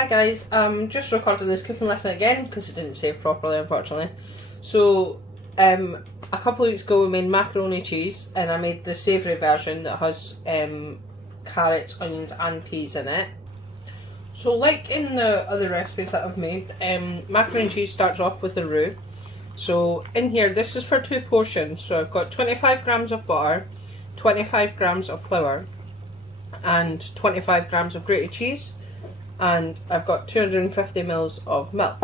Hi guys, just recording this cooking lesson again because it didn't save properly, unfortunately. So a couple of weeks ago we made macaroni cheese, and I made the savoury version that has carrots, onions and peas in it. So like in the other recipes that I've made, macaroni cheese starts off with the roux. So in here, this is for 2 portions, so I've got 25 grams of butter, 25 grams of flour and 25 grams of grated cheese, and I've got 250 ml of milk.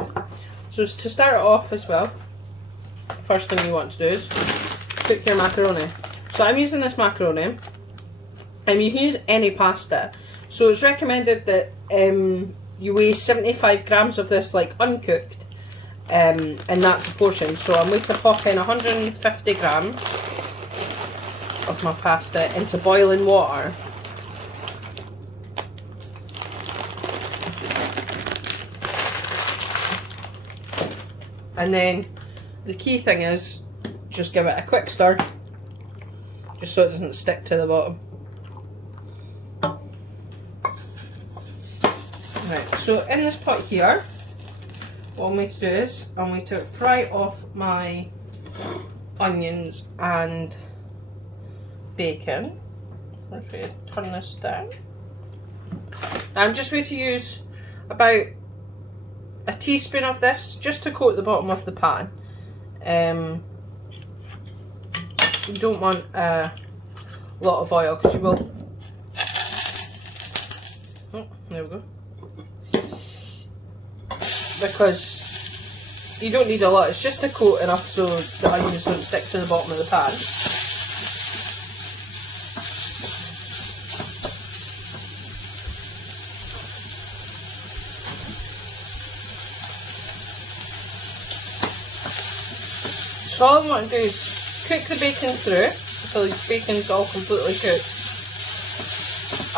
So to start it off as well, first thing you want to do is cook your macaroni. So I'm using this macaroni, and you can use any pasta. So it's recommended that you weigh 75 grams of this like uncooked, and that's a portion. So I'm going to pop in 150 grams of my pasta into boiling water. And then the key thing is just give it a quick stir, just so it doesn't stick to the bottom. Right, so in this pot here, what I'm going to do is I'm going to fry off my onions and bacon. I'm just going to turn this down. I'm just going to use about a teaspoon of this just to coat the bottom of the pan. You don't want a lot of oil because you will. Oh, there we go. Because you don't need a lot, it's just a coat enough so the onions don't stick to the bottom of the pan. So all I want to do is cook the bacon through until the bacon's all completely cooked.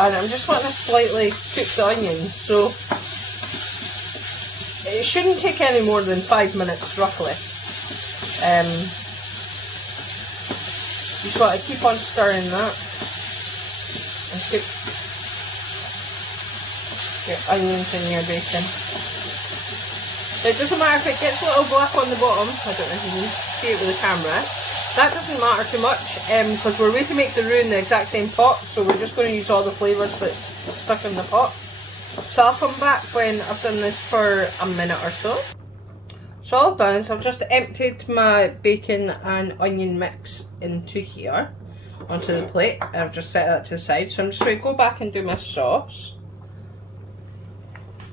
And I'm just wanting to slightly cook the onions, so it shouldn't take any more than 5 minutes roughly. You just want to keep on stirring that and cook your onions and your bacon. It doesn't matter if it gets a little black on the bottom. I don't know if you can see it with the camera. That doesn't matter too much because we're going to make the roux in the exact same pot, so we're just going to use all the flavours that's stuck in the pot. So I'll come back when I've done this for a minute or so. So all I've done is I've just emptied my bacon and onion mix into here, onto the plate, and I've just set that to the side. So I'm just going to go back and do my sauce.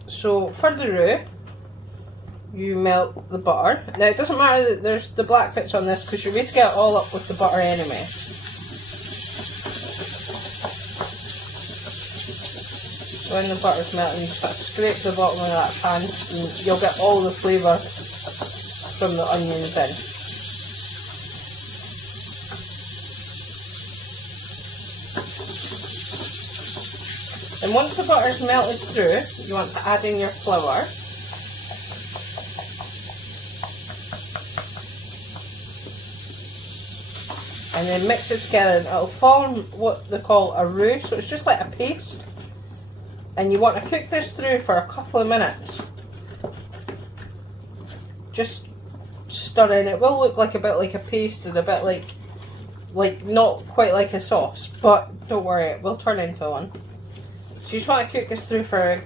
So for the roux, you melt the butter. Now it doesn't matter that there's the black bits on this because you're going to get it all up with the butter anyway. So when the butter's melting, you just scrape the bottom of that pan and you'll get all the flavour from the onions in. And once the butter's melted through, you want to add in your flour. And then mix it together, and it'll form what they call a roux, so it's just like a paste. And you want to cook this through for a couple of minutes. Just stirring. It will look like a bit like a paste and a bit like not quite like a sauce, but don't worry, it will turn into one. So you just want to cook this through for a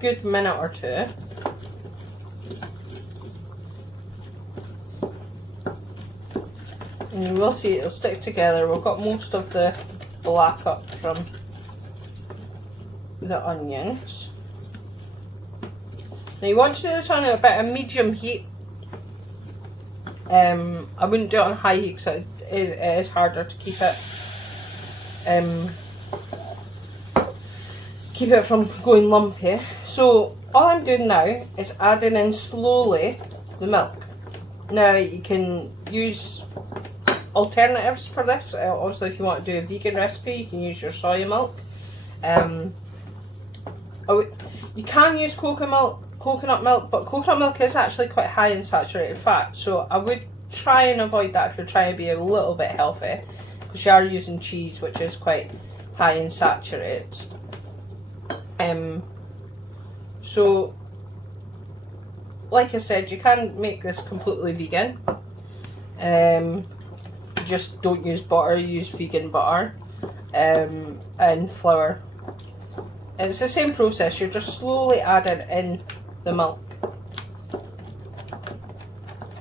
good minute or two. And you will see it'll stick together. We've got most of the black up from the onions. Now you want to do this on about a medium heat. I wouldn't do it on high heat because it is harder to keep it from going lumpy. So all I'm doing now is adding in slowly the milk. Now you can use alternatives for this. Also, if you want to do a vegan recipe, you can use your soy milk. You can use coconut milk, but coconut milk is actually quite high in saturated fat, so I would try and avoid that if you're trying to be a little bit healthy, because you are using cheese which is quite high in saturates. So, like I said, you can make this completely vegan. Just don't use butter, use vegan butter and flour. And it's the same process, you're just slowly adding in the milk.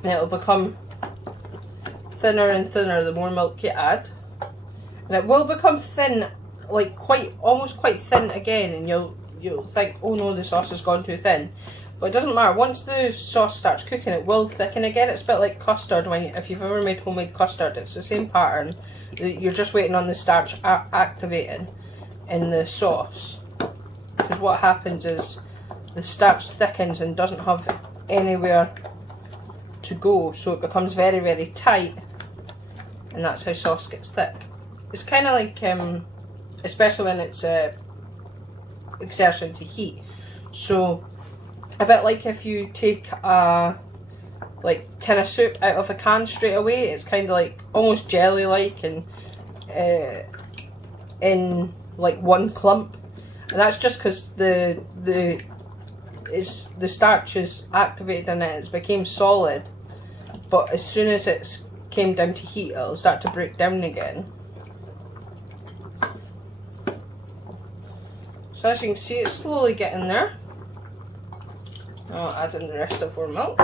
And it'll become thinner and thinner the more milk you add. And it will become thin, like almost quite thin again, and you'll think, oh no, the sauce has gone too thin. But it doesn't matter, once the sauce starts cooking it will thicken again. It's a bit like custard, if you've ever made homemade custard, it's the same pattern. You're just waiting on the starch activating in the sauce. Because what happens is the starch thickens and doesn't have anywhere to go, so it becomes very, very tight, and that's how sauce gets thick. It's kind of like, especially when it's exertion to heat. So a bit like if you take a tin of soup out of a can straight away, it's kind of like almost jelly like and in like one clump. And that's just because the starch is activated in it, it's became solid, but as soon as it came down to heat, it'll start to break down again. So as you can see, it's slowly getting there. I'll add in the rest of our milk.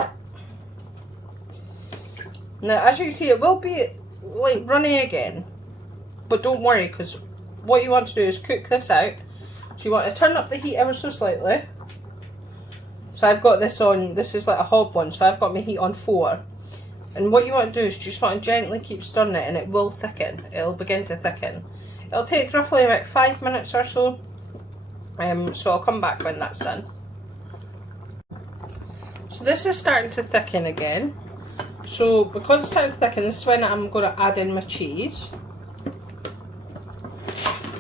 Now, as you can see, it will be like runny again, but don't worry, because what you want to do is cook this out. So you want to turn up the heat ever so slightly. So I've got this on, this is like a hob one, so I've got my heat on 4. And what you want to do is just want to gently keep stirring it, and it will thicken. It'll begin to thicken. It'll take roughly about 5 minutes or so. So I'll come back when that's done. So this is starting to thicken again. So because it's starting to thicken, this is when I'm going to add in my cheese.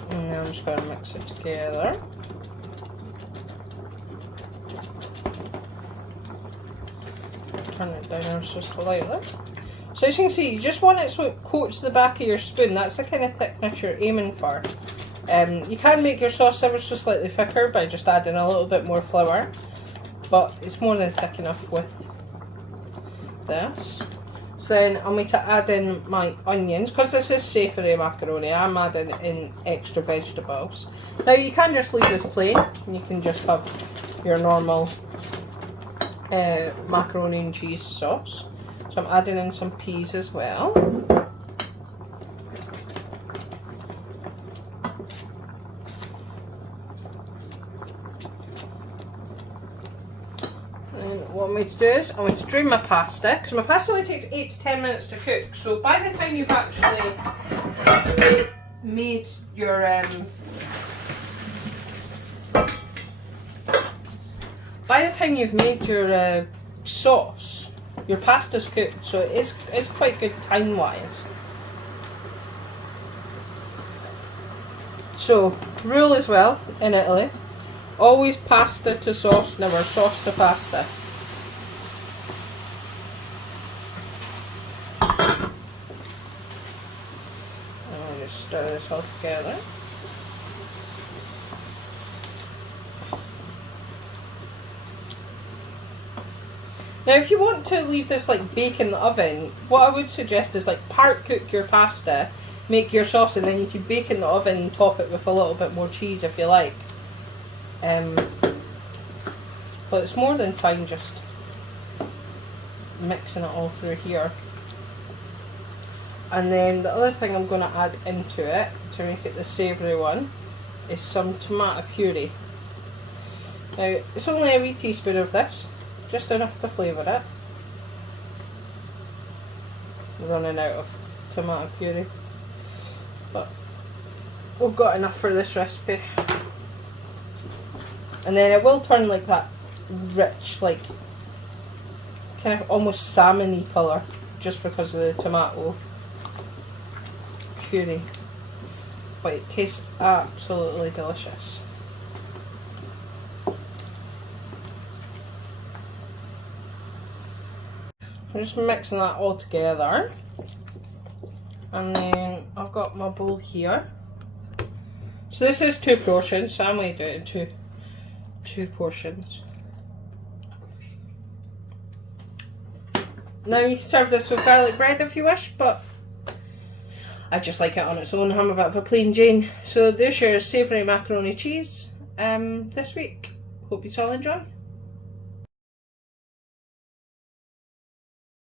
And I'm just going to mix it together. Turn it down ever so slightly. So as you can see, you just want it so it coats the back of your spoon. That's the kind of thickness you're aiming for. You can make your sauce ever so slightly thicker by just adding a little bit more flour, but it's more than thick enough with this. So then I'm going to add in my onions, because this is savoury macaroni. I'm adding in extra vegetables. Now you can just leave this plain, and you can just have your normal macaroni and cheese sauce. So I'm adding in some peas as well. And what I'm going to do is I'm going to drain my pasta, because my pasta only takes 8 to 10 minutes to cook. So by the time you've actually made your sauce, your pasta's cooked, so it's quite good time wise. So rule as well in Italy, always pasta to sauce, never sauce to pasta. And I'll just stir this all together. Now if you want to leave this like bake in the oven, what I would suggest is like part cook your pasta, make your sauce, and then you can bake in the oven and top it with a little bit more cheese if you like. But it's more than fine just mixing it all through here. And then the other thing I'm going to add into it to make it the savoury one is some tomato puree. Now it's only a wee teaspoon of this, just enough to flavour it. I'm running out of tomato puree, but we've got enough for this recipe. And then it will turn like that rich, like kind of almost salmon-y colour, just because of the tomato puree. But it tastes absolutely delicious. I'm just mixing that all together, and then I've got my bowl here. So this is 2 portions, so I'm going to do it in 2. 2 portions. Now you can serve this with garlic bread if you wish, but I just like it on its own. I'm a bit of a plain Jane. So there's your savoury macaroni cheese this week. Hope you all enjoy.